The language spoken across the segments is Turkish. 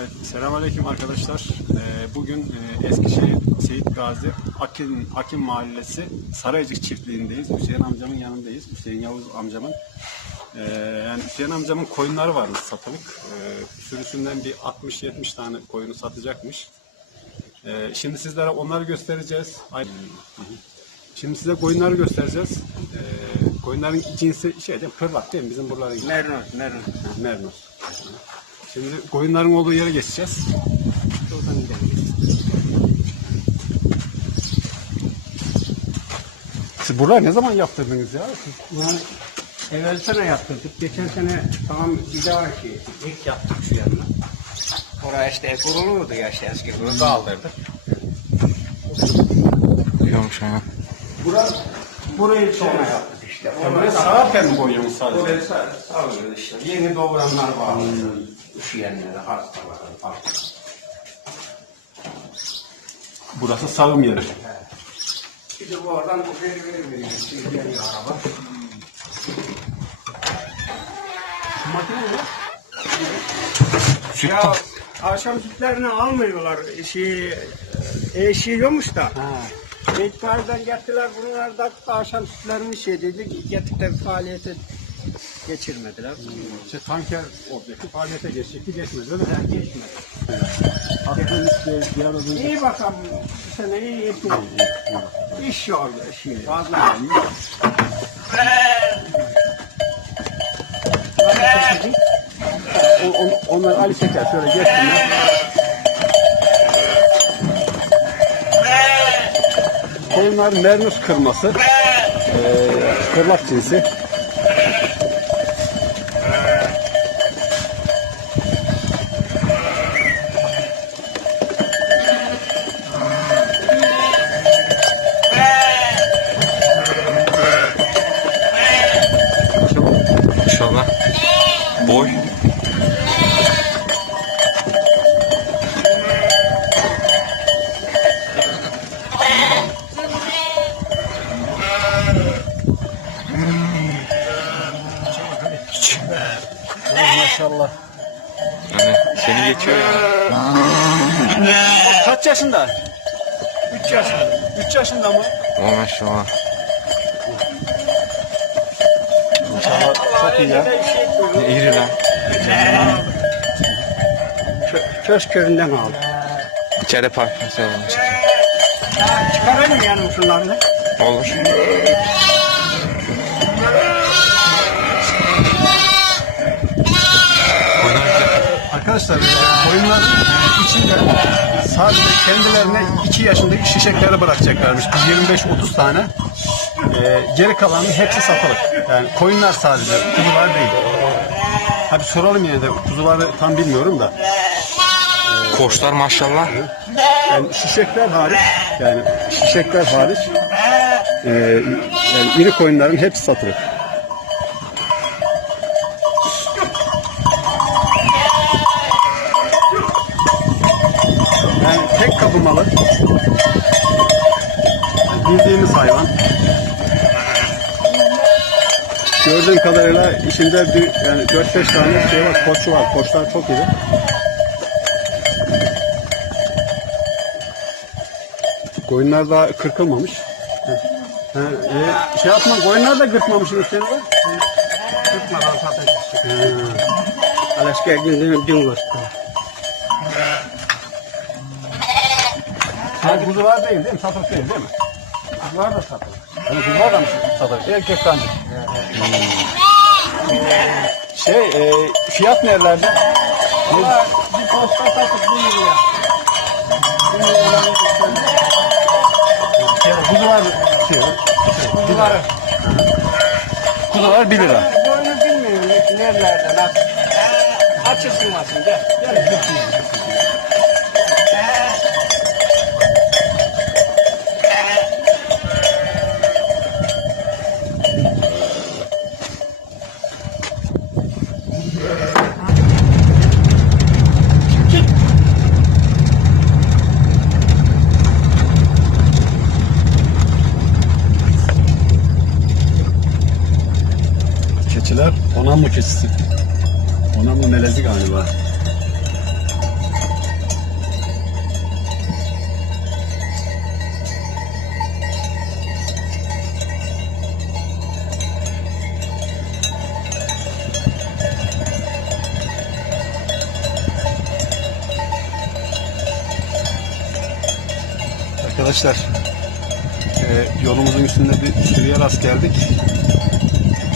Evet, selamünaleyküm arkadaşlar. Ee, bugün e, Eskişehir Seyit Gazi Akin, Akin Mahallesi Saraycık çiftliğindeyiz. Hüseyin amcamın yanındayız. Hüseyin Yavuz amcamın. Ee, yani Hüseyin amcamın koyunları varmış satılık. Ee, sürüsünden bir 60-70 tane koyunu satacakmış. Ee, şimdi sizlere onları göstereceğiz. Şimdi size koyunları göstereceğiz. Ee, koyunların cinsi şey değil mi? Pırlak değil mi? Bizim buraların. Mernos, Mernos. Mernos. Şimdi koyunların olduğu yere geçeceğiz. Şuradan gidelim. Siz buraları ne zaman yaptırdınız ya? Yani evvel sene yaptırdık. Geçen sene tamam bir daha şey. İlk yaptık şu yanına. Oraya işte kuruluydu ya işte eski kurulu kaldırdık. Duyuyormuş ha. Bura, burayı sonra yaptık işte. Oraya sağarken mi boyuyorsunuz sadece? Burayı sağ, işte. Yeni doğuranlar var. Üşüyenlere, hastalara falan. Burası sağım yeri. Bir de bu oradan veri veri veriyor. Şimdi geliyor araba. Ya akşam sütlerini almıyorlar. Şey, eşiyormuş da. Beytkar'dan getirdiler bunlar da akşam sütlerini şey dedi. Getirdiler faaliyete geçirmediler. İşte tanker objekti faaliyete geçecekti geçmedi değil mi? Ha, Geçmedi. Akdeniz işte diğer adı İyi bakalım. Bu sene iyi yapıyor. İş yok. Şey. Fazla yani. O- on- onlar Ali Şeker şöyle geçsinler. Koyunlar mernus kırması. Ee, kırlak cinsi. İnşallah. Boy. Maşallah. Yani seni geçiyor ya. Kaç yaşında? 3 yaşında. 3 yaşında mı? O maşallah. Maşallah çok iyi ya. Ne iri lan. Köz köyünden aldı. İçeride park mesela onu çekiyor. Çıkarayım mı yanım şunlarını? Olur. Arkadaşlar koyunların içinde sadece kendilerine 2 yaşındaki şişekleri bırakacaklarmış. Bir 25-30 tane. Ee, geri kalanın hepsi satılık. Yani koyunlar sadece, kuzular değil. Hadi soralım yine de kuzuları tam bilmiyorum da. Koçlar maşallah. Yani şişekler hariç, yani şişekler hariç e, yani iri koyunların hepsi satılık. Yani tek kapı malı. Bildiğimiz hayvan. Gördüğüm kadarıyla içinde bir yani 4-5 tane şey var, koçu var. Koçlar çok iri. Koyunlar daha kırkılmamış. Ha, e, şey yapma, koyunlar da kırkmamış de. Tutmadan satacağız. Alaska gündemi dün gösterdi. Ha, kuzular değil değil mi? Satılık değil değil mi? Kuzular da satılır. Yani kuzular da mı satılık? Erkek kancı. Şey, e, fiyat nerelerde? Valla bir posta satıp bir liraya. Bir liraya gösterdi. Şey, kuzular, şey, Kuzuları. kuzular 1 lira. Boynu bilmiyorum nerelerde nasıl. Aç ısınmasın gel. Gel. Mammu keçisi. Ona mı melezi galiba. Arkadaşlar e, yolumuzun üstünde bir sürüye rast geldik.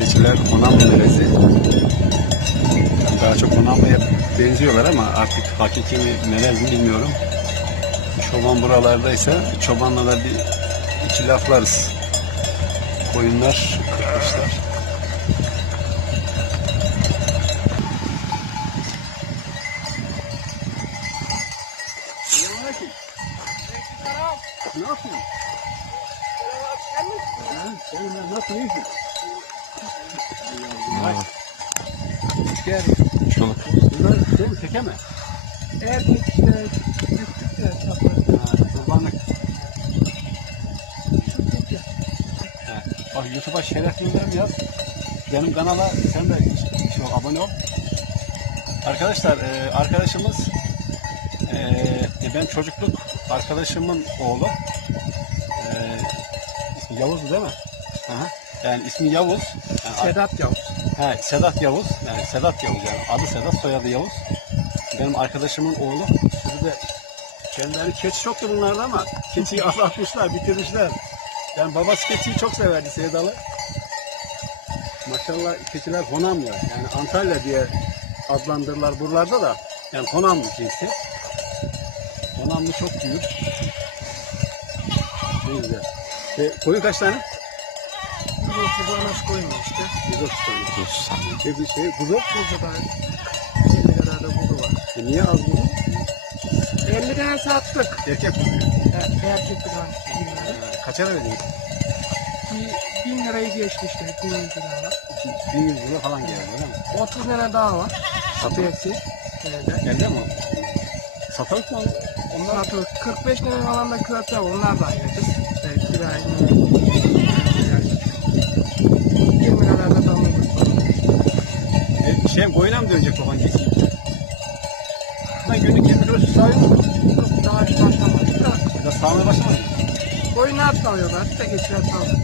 Keçiler Honamlı melezi. Daha çok Honamlı'ya benziyorlar ama artık hakiki mi mi bilmiyorum. Çoban buralardaysa çobanla da bir iki laflarız. Koyunlar kırkmışlar. Ne yapıyorsun? Sen nasıl iyisin? Geldin. Şunu. Bunlar senin teke mi? Evet işte saplar. Ha, kurbanlık. Bak YouTube'a şeref gönderim yaz. Benim kanala sen de şu abone ol. Arkadaşlar e, arkadaşımız e, ben çocukluk arkadaşımın oğlu. E, ismi değil mi? Aha. Yani ismi Yavuz. Yani Sedat Yavuz. He, Sedat Yavuz. Yani Sedat Yavuz yani. Adı Sedat, soyadı Yavuz. Benim arkadaşımın oğlu. Şimdi de kendileri keçi çoktu bunlarda ama keçiyi azaltmışlar, bitirmişler. Yani babası keçiyi çok severdi Sevdalı. Maşallah keçiler Honamlı. Yani Antalya diye adlandırırlar buralarda da. Yani Honamlı cinsi. Honamlı çok büyük. Ne güzel. E, koyun kaç tane? İşte. 130 tane. Dur. E, bir şey, kuzu. Burada da 50 kadar da budu var. E, niye az kuzu? 50 tane sattık. Erkek kuzu. Evet, erkek tane. Kaça verdin? Bir 1000 lirayı geçti işte. 1000 lira. 1100 lira falan geldi öyle mi? 30 tane daha var. Evet. Geldi mi? Satılık mı? Onlar da 45 tane falan da köfte. Onlar da aynı. İşte bir aynı. 20 lira da damla. E, şey boyuna mı dönecek baban geçiyor? Ben günlük 20 kilosu sağıyor mu? Yok daha hiç başlamadık da. Ya da sağmaya başlamadı. Boyuna salıyorlar. İşte geçiyor salıyor.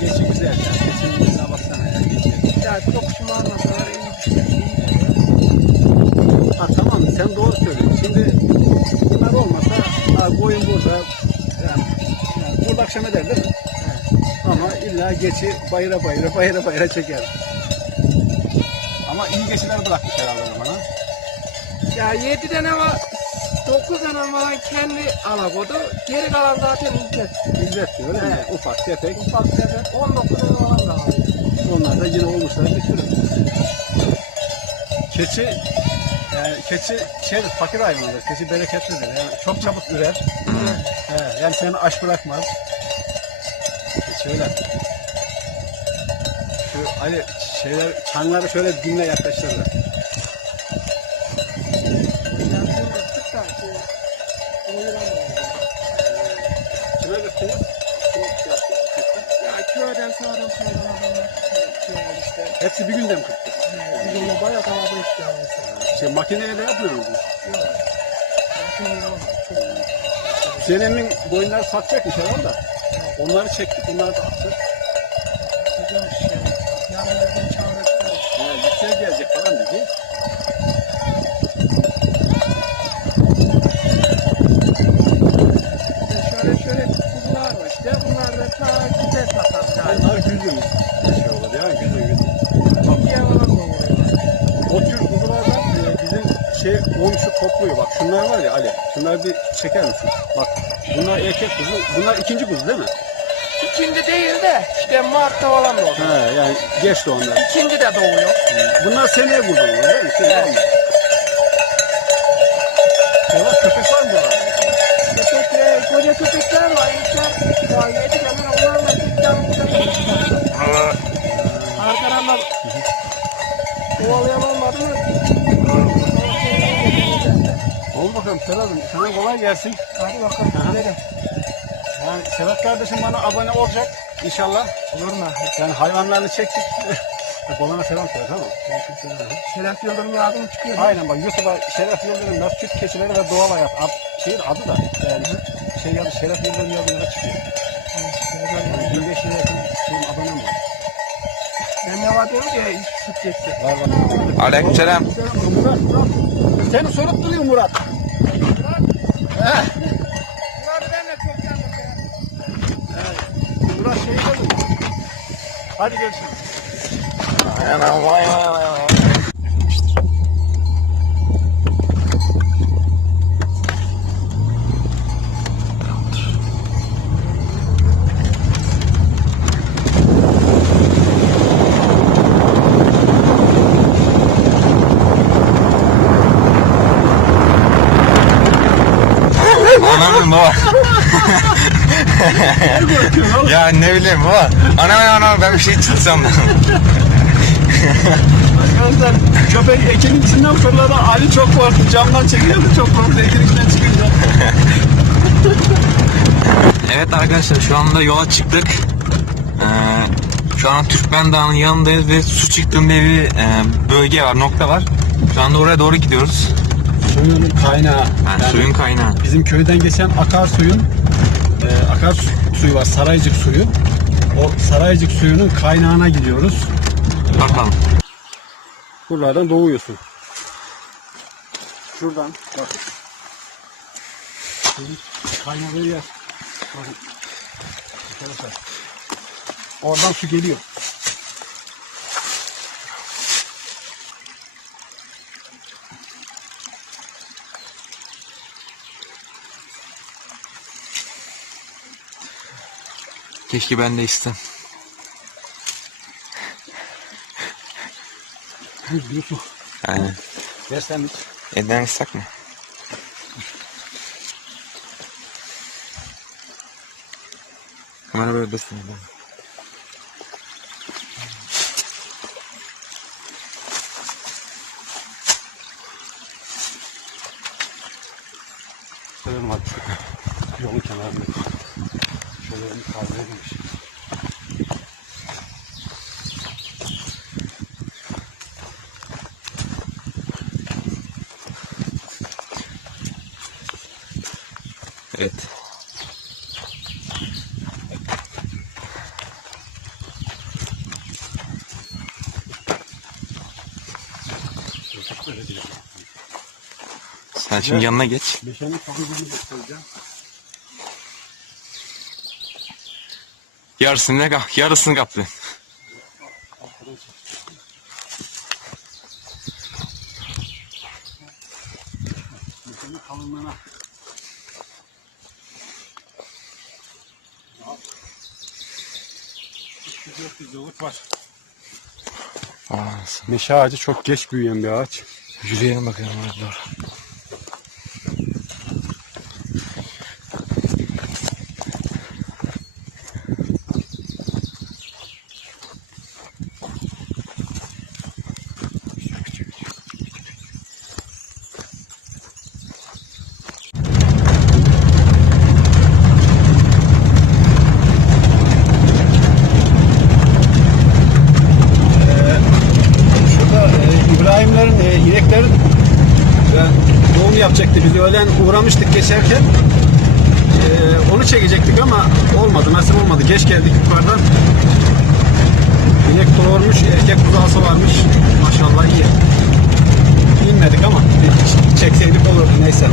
Geçi güzel ya. Geçinin yüzüne baksana ya. Geçi. Ya çok şımarmasalar iyi bir şey. iyi de. Ha tamam sen doğru söylüyorsun. Şimdi bunlar olmasa ha, koyun burada yani, yani burada akşam eder değil mi? Ama illa geçi bayıra bayıra bayıra bayıra çeker. Ama iyi geçiler bırakmış herhalde ha. Ya 7 tane var. 9 tane falan kendi alakodu. Geri kalan zaten. İzzet diyor öyle mi? Evet. Ufak tefek. Ufak tefek 19 tane falan da var. Onlar da yine olmuşlar bir sürü. Keçi yani keçi şey fakir hayvandır. Keçi bereketlidir. Yani çok çabuk ürer. He, yani seni aç bırakmaz. Keçi öyle. Ali şeyler çanları şöyle dinle yaklaştırdı. Kime yaptı? Ya köyden sağdan soldan adamlar işte. Hepsi bir günde mi kırktı? Biz ona bayağı kalabalık yani. Şey makineyle yapmıyor musun? Yok. Yok. Çok- Senin emmin boyunları. Onları çektik, bunları da attık. Gelecek falan dedi. Şöyle şöyle kuzular var işte. Bunlar da ta güzel satar. Yani. Bunlar güzüm şey olur ya, güzüm güzüm. Çok iyi da oluyor. O tür kuzulardan bizim şey komşu topluyor. Bak şunlar var ya Ali, şunları bir çeker misin? Bak bunlar erkek kuzu, bunlar ikinci kuzu değil mi? İkinci değil de işte Mart'ta falan oluyor. He, yani geçti onlar. İkinci de doğuyor. Bunlar seneye oluyor değil mi? Seneye Evet. olmuyor. Şurada köpek var mı burada? Köpekler, koca köpekler var. İşte daha yedi onlarla dükkan dükkan. Arkadan da kovalayan olmadı mı? Ol bakalım Serhat'ım, sana kolay gelsin. Hadi bakalım gidelim. Yani Serhat kardeşim bana abone olacak inşallah. Olur mu? Yani hayvanlarını çektik. Babana selam söyle tamam mı? Şeref Yıldırım yardım çıkıyor. Aynen bak YouTube'a Şeref Yıldırım yaz, Türk keçileri ve doğal hayat. Ad, şeyin adı da yani şey yazı Şeref Yıldırım yazınca çıkıyor. Yani 15 lira yakın şeyin abone mi var? Ben ne var diyorum ki süt geçti. Var var. Aleykümselam. Murat, Murat. Seni sorup duruyor Murat. Bunlar Hadi görüşürüz. Anam baba. ya ne bileyim baba. Ana ana ben bir şey çıktı sandım. Arkadaşlar köpek ekinin içinden fırladı. Ali çok korktu. Camdan çekiyordu çok korktu. Ekin içinden çıkınca. Evet arkadaşlar şu anda yola çıktık. Ee, şu an Türkmen Dağı'nın yanındayız ve su çıktığında bir e, bölge var, nokta var. Şu anda oraya doğru gidiyoruz. Suyun kaynağı. Yani, Yani suyun kaynağı. bizim köyden geçen akarsuyun e, akarsu suyu var. Saraycık suyu. O Saraycık suyunun kaynağına gidiyoruz. Bakalım. Buralardan doğuyorsun. Şuradan bak. Kaynadığı yer. Bakın. Oradan su geliyor. Keşke ben de istem. Su. Aynen. Beslenmiş. Elden ıslak mı? Kamera böyle besleniyor. Severim hadi. Yolun kenarında. Şöyle edilmiş. Evet. Sen şimdi yanına geç. Meşenin sonucunu göstereceğim. Yarısını ne kap, yarısını kaptın. Kalınlığına. Yıllık var. Meşe ağacı çok geç büyüyen bir ağaç. yürüyelim bakalım doğru. çekti. Biz öğlen uğramıştık geçerken. Ee, onu çekecektik ama olmadı. Nasip olmadı. Geç geldik yukarıdan. İnek doğurmuş, erkek kuzağısı varmış. Maşallah iyi. Bilmedik ama çekseydik olurdu. Neyse.